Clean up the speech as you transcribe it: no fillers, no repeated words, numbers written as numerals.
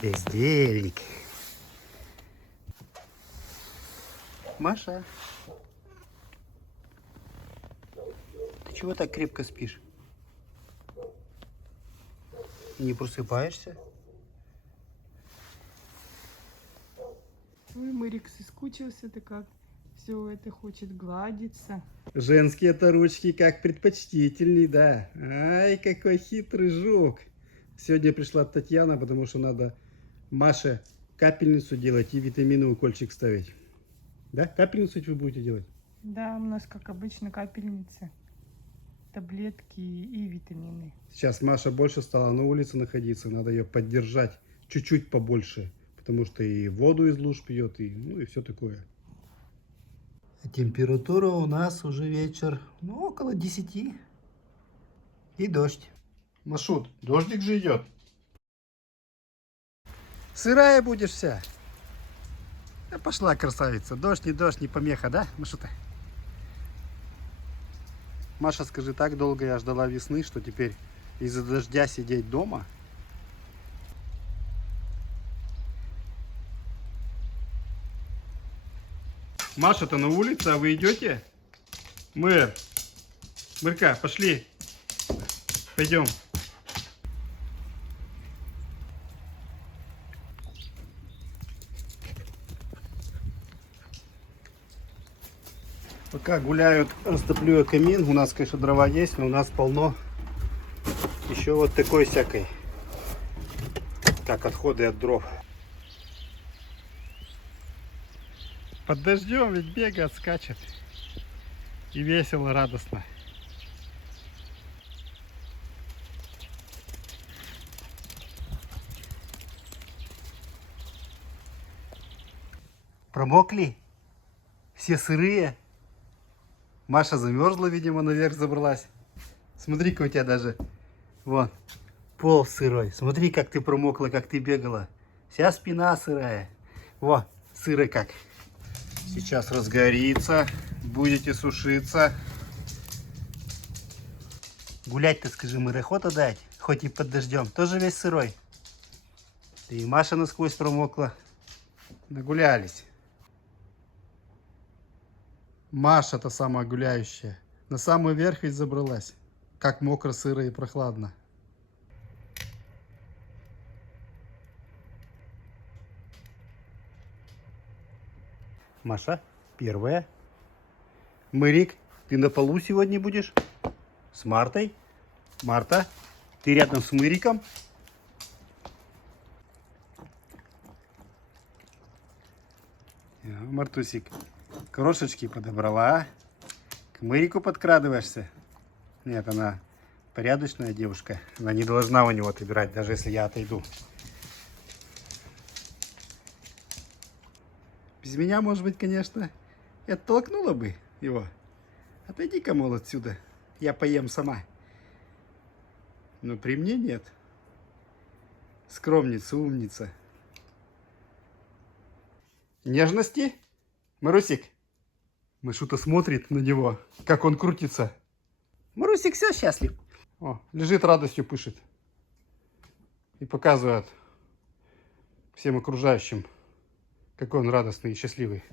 Бездельник. Маша, ты чего так крепко спишь? Не просыпаешься? Ой, Мырик соскучился-то как. Все это хочет гладиться. Женские-то ручки как предпочтительней, да. Ай, какой хитрый жук. Сегодня пришла Татьяна, потому что надо Маше капельницу делать и витаминный укольчик ставить. Да? Капельницу вы будете делать? Да, у нас, как обычно, капельницы, таблетки и витамины. Сейчас Маша больше стала на улице находиться, надо ее поддержать чуть-чуть побольше, потому что и воду из луж пьет, и, ну, и все такое. Температура у нас уже вечер, ну, около 10. И дождь. Машут, дождик же идет. Сырая будешь вся. Да пошла, красавица. Дождь, не помеха, да, Машута? Маша, скажи, так долго я ждала весны, что теперь из-за дождя сидеть дома? Маша-то на улице, а вы идете? Мырка, пошли. Пойдем. Пока гуляют, растоплю я камин. У нас, конечно, дрова есть, но у нас полно еще вот такой всякой, как отходы от дров. Под дождем ведь бегает, скачет. И весело, радостно. Промокли? Все сырые? Маша замерзла, видимо, наверх забралась. Смотри-ка, у тебя даже вон пол сырой. Смотри, как ты промокла, как ты бегала. Вся спина сырая. Во, сырой как. Сейчас разгорится, будете сушиться. Гулять-то, скажи, мы охота дать, хоть и под дождем. Тоже весь сырой. И Маша насквозь промокла. Нагулялись. Маша-то самая гуляющая. На самый верх ведь забралась. Как мокро, сыро и прохладно. Маша, первая. Мырик, ты на полу сегодня будешь? С Мартой? Марта, ты рядом с Мыриком? Мартусик, крошечки подобрала. К Мырику подкрадываешься? Нет, она порядочная девушка. Она не должна у него отбирать, даже если я отойду. Без меня, может быть, конечно, и оттолкнула бы его. Отойди-ка, мол, отсюда. Я поем сама. Но при мне нет. Скромница, умница. Нежности? Марусик? Машута смотрит на него, как он крутится. Марусик все счастлив. О, лежит, радостью пышет. И показывает всем окружающим, какой он радостный и счастливый.